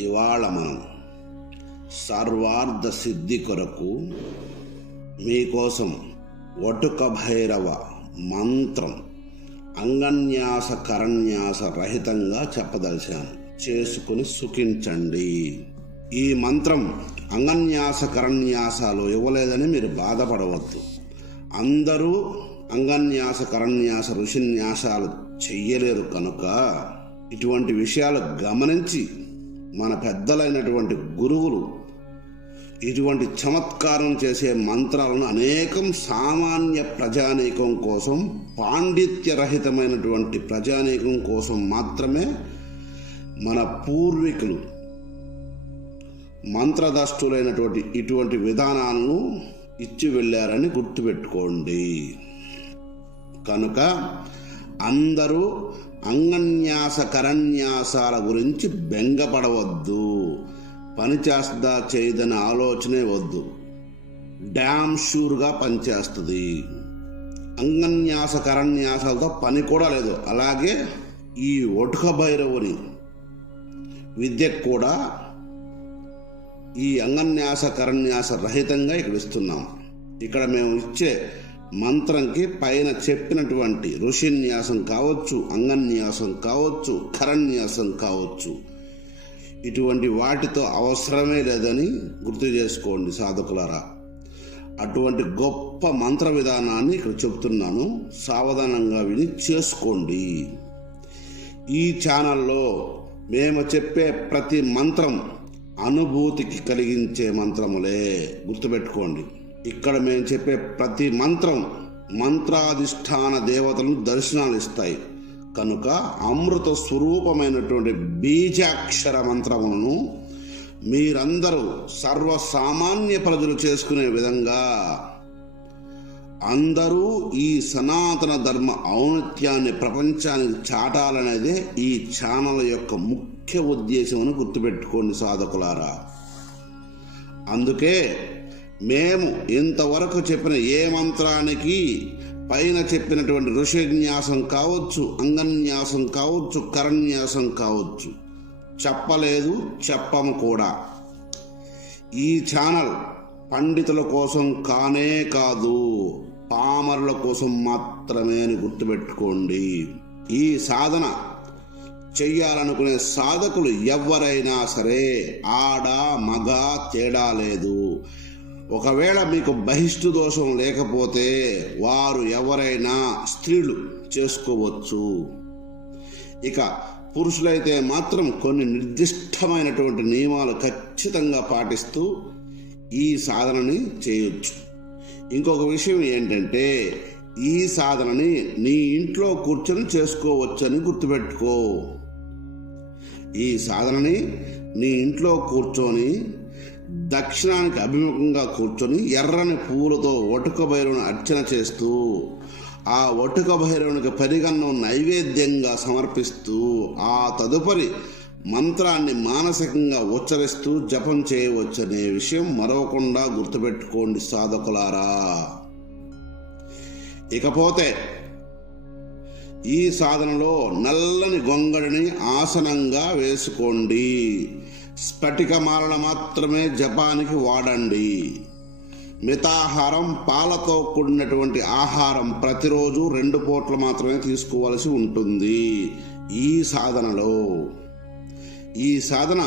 ఇవాళ మనం సర్వార్థ సిద్ధి కొరకు మీకోసం వటుక భైరవ మంత్రం అంగన్యాస కరన్యాస రహితంగా చెప్పదలిచాను. చేసుకుని సుఖించండి. ఈ మంత్రం అంగన్యాస కరన్యాసాలు ఇవ్వలేదని మీరు బాధపడవద్దు. అందరూ అంగన్యాస కరన్యాస ఋషిన్యాసాలు చెయ్యలేరు కనుక ఇటువంటి విషయాలు గమనించి మన పెద్దలైనటువంటి గురువులు ఇటువంటి చమత్కారం చేసే మంత్రాలను అనేకం సామాన్య ప్రజానీకం కోసం, పాండిత్యరహితమైనటువంటి ప్రజానీకం కోసం మాత్రమే మన పూర్వీకులు మంత్రదష్టులైనటువంటి ఇటువంటి విధానాలను ఇచ్చి వెళ్ళారని గుర్తుపెట్టుకోండి. కనుక అందరూ అంగన్యాస కరన్యాసాల గురించి బెంగపడవద్దు. పని చేస్తుందా చేయదని ఆలోచనే వద్దు. డ్యామ్ షూర్గా పనిచేస్తుంది. అంగన్యాస కరన్యాసాలతో పని కూడా లేదు. అలాగే ఈ వటుక భైరవుని విద్యకు కూడా ఈ అంగన్యాస కరన్యాస రహితంగా ఇక్కడ ఇస్తున్నాం. ఇక్కడ మేము ఇచ్చే మంత్రంకి పైన చెప్పినటువంటి ఋషిన్యాసం కావచ్చు, అంగన్యాసం కావచ్చు, కరన్యాసం కావచ్చు, ఇటువంటి వాటితో అవసరమే లేదని గుర్తు చేసుకోండి సాధకులారా. అటువంటి గొప్ప మంత్ర విధానాన్ని ఇక్కడ చెప్తున్నాను. సావధానంగా విని చేసుకోండి. ఈ ఛానల్లో మేము చెప్పే ప్రతి మంత్రం అనుభూతికి కలిగించే మంత్రములే. గుర్తుపెట్టుకోండి. ఇక్కడ మేము చెప్పే ప్రతి మంత్రం మంత్రాధిష్టాన దేవతలను దర్శనాలు ఇస్తాయి. కనుక అమృత స్వరూపమైనటువంటి బీజాక్షర మంత్రములను మీరందరూ సర్వసామాన్య ప్రజలు చేసుకునే విధంగా అందరూ ఈ సనాతన ధర్మ ఔన్నత్యాన్ని ప్రపంచానికి చాటాలనేదే ఈ ఛానల్ యొక్క ముఖ్య ఉద్దేశం అని గుర్తుపెట్టుకోండి సాధకులారా. అందుకే మేము ఇంతవరకు చెప్పిన ఏ మంత్రానికి పైన చెప్పినటువంటి ఋషిన్యాసం కావచ్చు, అంగన్యాసం కావచ్చు, కరన్యాసం కావచ్చు చెప్పలేదు, చెప్పము కూడా. ఈ ఛానల్ పండితుల కోసం కానే కాదు, పామరుల కోసం మాత్రమే అని గుర్తుపెట్టుకోండి. ఈ సాధన చెయ్యాలనుకునే సాధకులు ఎవరైనా సరే, ఆడ మగ తేడా లేదు. ఒకవేళ మీకు బహిష్టు దోషం లేకపోతే వారు ఎవరైనా స్త్రీలు చేసుకోవచ్చు. ఇక పురుషులైతే మాత్రం కొన్ని నిర్దిష్టమైనటువంటి నియమాలు ఖచ్చితంగా పాటిస్తూ ఈ సాధనని చేయొచ్చు. ఇంకొక విషయం ఏంటంటే, ఈ సాధనని నీ ఇంట్లో కూర్చొని చేసుకోవచ్చని గుర్తుపెట్టుకో. ఈ సాధనని నీ ఇంట్లో కూర్చొని దక్షిణానికి అభిముఖంగా కూర్చొని ఎర్రని పువ్వులతో వటుక భైరవుని అర్చన చేస్తూ ఆ వటుక భైరవునికి పరిగన్నం నైవేద్యంగా సమర్పిస్తూ ఆ తదుపరి మంత్రాన్ని మానసికంగా ఉచ్చరిస్తూ జపం చేయవచ్చనే విషయం మరవకుండా గుర్తుపెట్టుకోండి సాధకులారా. ఇకపోతే ఈ సాధనలో నల్లని గొంగడిని ఆసనంగా వేసుకోండి. స్ఫటికమాలన మాత్రమే జపానికి వాడండి. మితాహారం, పాలతో కూడినటువంటి ఆహారం ప్రతిరోజు 2 పూటలు మాత్రమే తీసుకోవలసి ఉంటుంది. ఈ సాధన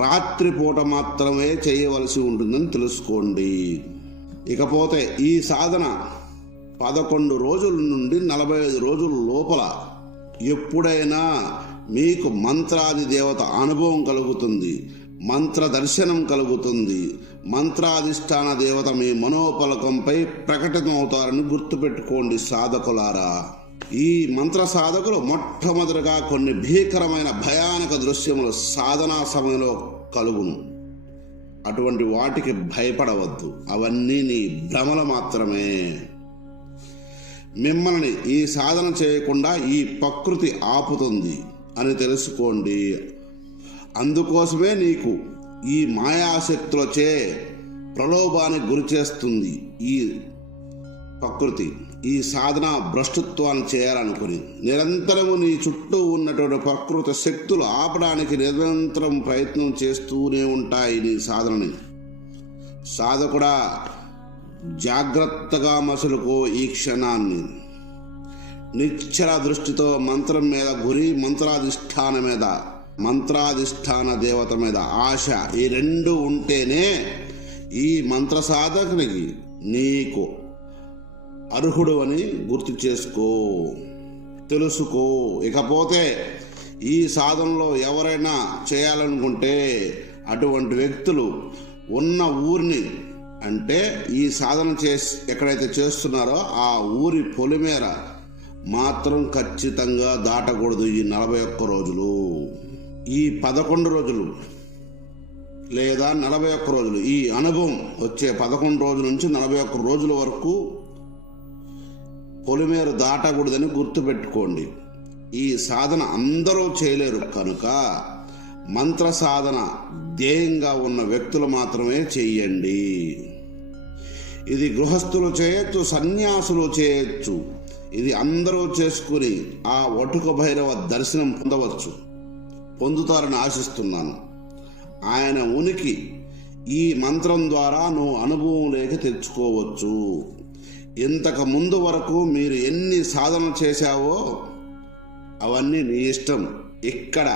రాత్రిపూట మాత్రమే చేయవలసి ఉంటుందని తెలుసుకోండి. ఇకపోతే ఈ సాధన 11 రోజుల నుండి 45 రోజుల లోపల ఎప్పుడైనా మీకు మంత్రాది దేవత అనుభవం కలుగుతుంది, మంత్ర దర్శనం కలుగుతుంది. మంత్రాధిష్టాన దేవత మీ మనోపలకంపై ప్రకటితమవుతారని గుర్తుపెట్టుకోండి సాధకులారా. ఈ మంత్ర సాధకులు మొట్టమొదటిగా కొన్ని భీకరమైన భయానక దృశ్యములు సాధనా సమయంలో కలుగును. అటువంటి వాటికి భయపడవద్దు. అవన్నీ నీ భ్రమలు మాత్రమే. మిమ్మల్ని ఈ సాధన చేయకుండా ఈ ప్రకృతి ఆపుతుంది అని తెలుసుకోండి. అందుకోసమే నీకు ఈ మాయాశక్తులచే ప్రలోభానికి గురి చేస్తుంది ఈ ప్రకృతి. ఈ సాధన భ్రష్టత్వాన్ని చేయాలనుకుని నిరంతరము నీ చుట్టూ ఉన్నటువంటి ప్రకృతి శక్తులు ఆపడానికి నిరంతరం ప్రయత్నం చేస్తూనే ఉంటాయి నీ సాధనని. సాధకుడా, జాగ్రత్తగా మసులుకో ఈ క్షణాన్ని. నిశ్చల దృష్టితో మంత్రం మీద గురి, మంత్రాధిష్టాన దేవత మీద ఆశ, ఈ రెండు ఉంటేనే ఈ మంత్ర సాధకునికి నీకు అర్హుడు అని గుర్తు చేసుకో, తెలుసుకో. ఇకపోతే ఈ సాధనలో ఎవరైనా చేయాలనుకుంటే అటువంటి వ్యక్తులు ఉన్న ఊరిని, అంటే ఈ సాధన ఎక్కడైతే చేస్తున్నారో ఆ ఊరి పొలిమేర మాత్రం ఖచ్చితంగా దాటకూడదు. ఈ 41 రోజులు, ఈ 11 రోజులు లేదా 41 రోజులు, ఈ అనుభవం వచ్చే 11 రోజుల నుంచి 41 రోజుల వరకు పొలిమేర దాటకూడదని గుర్తుపెట్టుకోండి. ఈ సాధన అందరూ చేయలేరు కనుక మంత్ర సాధన ధ్యేయంగా ఉన్న వ్యక్తులు మాత్రమే చెయ్యండి. ఇది గృహస్థులు చేయొచ్చు, సన్యాసులు చేయొచ్చు. ఇది అందరూ చేసుకుని ఆ వటుక భైరవ దర్శనం పొందుతారని ఆశిస్తున్నాను. ఆయన ఉనికి ఈ మంత్రం ద్వారా నువ్వు అనుభవంలోకి తెచ్చుకోవచ్చు. ఇంతకు ముందు వరకు మీరు ఎన్ని సాధనలు చేశావో అవన్నీ నీ ఇష్టం. ఇక్కడ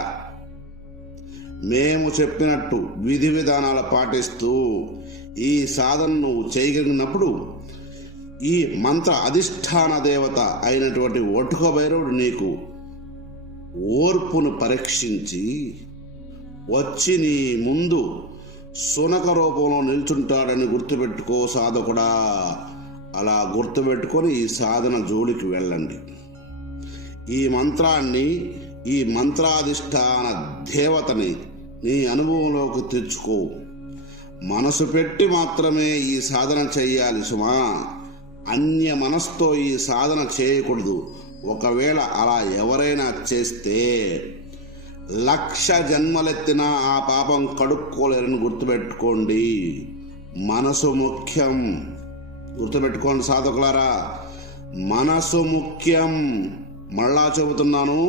మేము చెప్పినట్టు విధి విధానాలు పాటిస్తూ ఈ సాధన నువ్వు చేయగలిగినప్పుడు ఈ మంత్ర అధిష్టాన దేవత అయినటువంటి వటుక భైరవుడు నీకు ఓర్పును పరీక్షించి వచ్చి నీ ముందు శునక రూపంలో నిల్చుంటాడని గుర్తుపెట్టుకో సాధకుడా. అలా గుర్తుపెట్టుకొని ఈ సాధన జోలికి వెళ్ళండి. ఈ మంత్రాన్ని, ఈ మంత్రాధిష్టాన దేవతని నీ అనుభవంలోకి తెచ్చుకో. మనసు పెట్టి మాత్రమే ఈ సాధన చెయ్యాలి సుమా. అన్య మనసుతో ఈ సాధన చేయకూడదు. ఒకవేళ అలా ఎవరైనా చేస్తే 1,00,000 జన్మలెత్తినా ఆ పాపం కడుక్కోలేరని గుర్తుపెట్టుకోండి. మనసు ముఖ్యం. గుర్తుపెట్టుకోండి సాధకులారా, మనసు ముఖ్యం. మళ్ళా చెబుతున్నాను,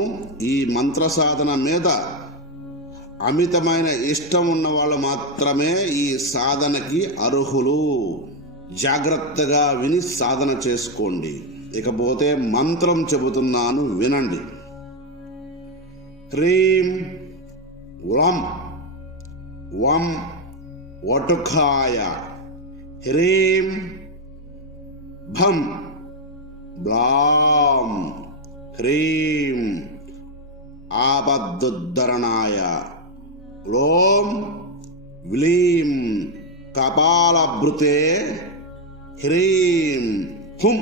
ఈ మంత్ర సాధన మీద అమితమైన ఇష్టం ఉన్న వాళ్ళు మాత్రమే ఈ సాధనకి అర్హులు. జాగ్రత్తగా విని సాధన చేసుకోండి. ఇకపోతే మంత్రం చెబుతున్నాను, వినండి. హ్రీం వం వం వటుకాయ హ్రీం భం బ్లాం హ్రీం ఆపద్దుద్ధరణాయ లోం వ్లీం కపాలభృతే హ్రీం హుం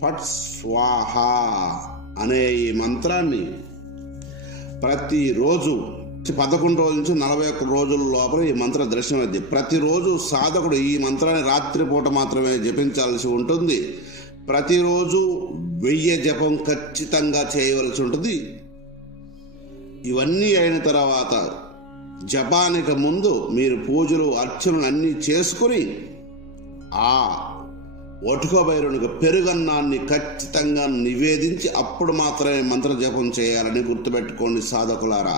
ఫట్ స్వాహ అనే ఈ మంత్రాన్ని ప్రతిరోజు 11 రోజుల నుంచి 41 రోజుల లోపల ఈ మంత్ర దర్శనమైంది. ప్రతిరోజు సాధకుడు ఈ మంత్రాన్ని రాత్రిపూట మాత్రమే జపించాల్సి ఉంటుంది. ప్రతిరోజు 1000 జపం ఖచ్చితంగా చేయవలసి ఉంటుంది. ఇవన్నీ అయిన తర్వాత జపానికి ముందు మీరు పూజలు అర్చనలు అన్నీ చేసుకుని ఆ వటుక భైరవునికి పెరుగన్నాన్ని ఖచ్చితంగా నివేదించి అప్పుడు మాత్రమే మంత్ర జపం చేయాలని గుర్తుపెట్టుకోండి సాధకులారా.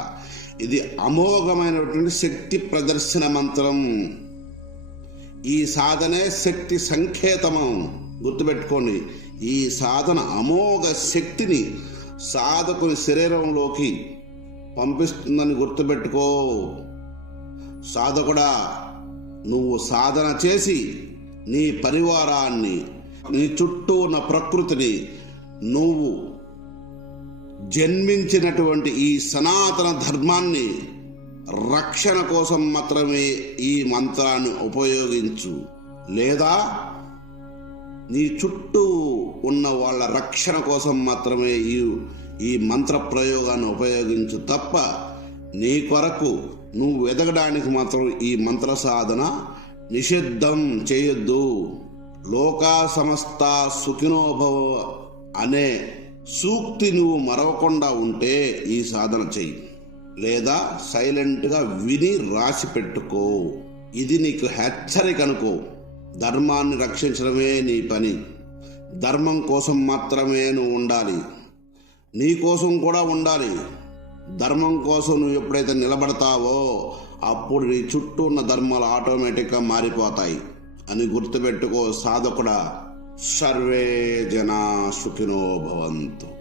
ఇది అమోఘమైనటువంటి శక్తి ప్రదర్శన మంత్రం. ఈ సాధనే శక్తి సంకేతము. గుర్తుపెట్టుకోండి, ఈ సాధన అమోఘ శక్తిని సాధకుని శరీరంలోకి పంపిస్తుందని గుర్తుపెట్టుకో. సాధకుడా, నువ్వు సాధన చేసి నీ పరివారాన్ని, నీ చుట్టూ ఉన్న ప్రకృతిని, నువ్వు జన్మించినటువంటి ఈ సనాతన ధర్మాన్ని రక్షణ కోసం మాత్రమే ఈ మంత్రాన్ని ఉపయోగించు. లేదా నీ చుట్టూ ఉన్న వాళ్ళ రక్షణ కోసం మాత్రమే ఈ మంత్ర ప్రయోగాన్ని ఉపయోగించు తప్ప నీ కొరకు నువ్వు ఎదగడానికి మాత్రం ఈ మంత్ర సాధన నిషిద్ధం చేయొద్దు. లోకా సమస్త సుఖినోభవ అనే సూక్తి నువ్వు మరవకుండా ఉంటే ఈ సాధన చెయ్యి. లేదా సైలెంట్గా విని రాసి పెట్టుకో. ఇది నీకు హెచ్చరిక అనుకో. ధర్మాన్ని రక్షించడమే నీ పని. ధర్మం కోసం మాత్రమే నువ్వు ఉండాలి, నీ కోసం కూడా ఉండాలి. ధర్మం కోసం నువ్వు ఎప్పుడైతే నిలబడతావో అప్పుడు నీ చుట్టూ ఉన్న ధర్మాలు ఆటోమేటిక్గా మారిపోతాయి అని గుర్తుపెట్టుకో సాధకుడా. సర్వే జనా సుఖినో భవంతు.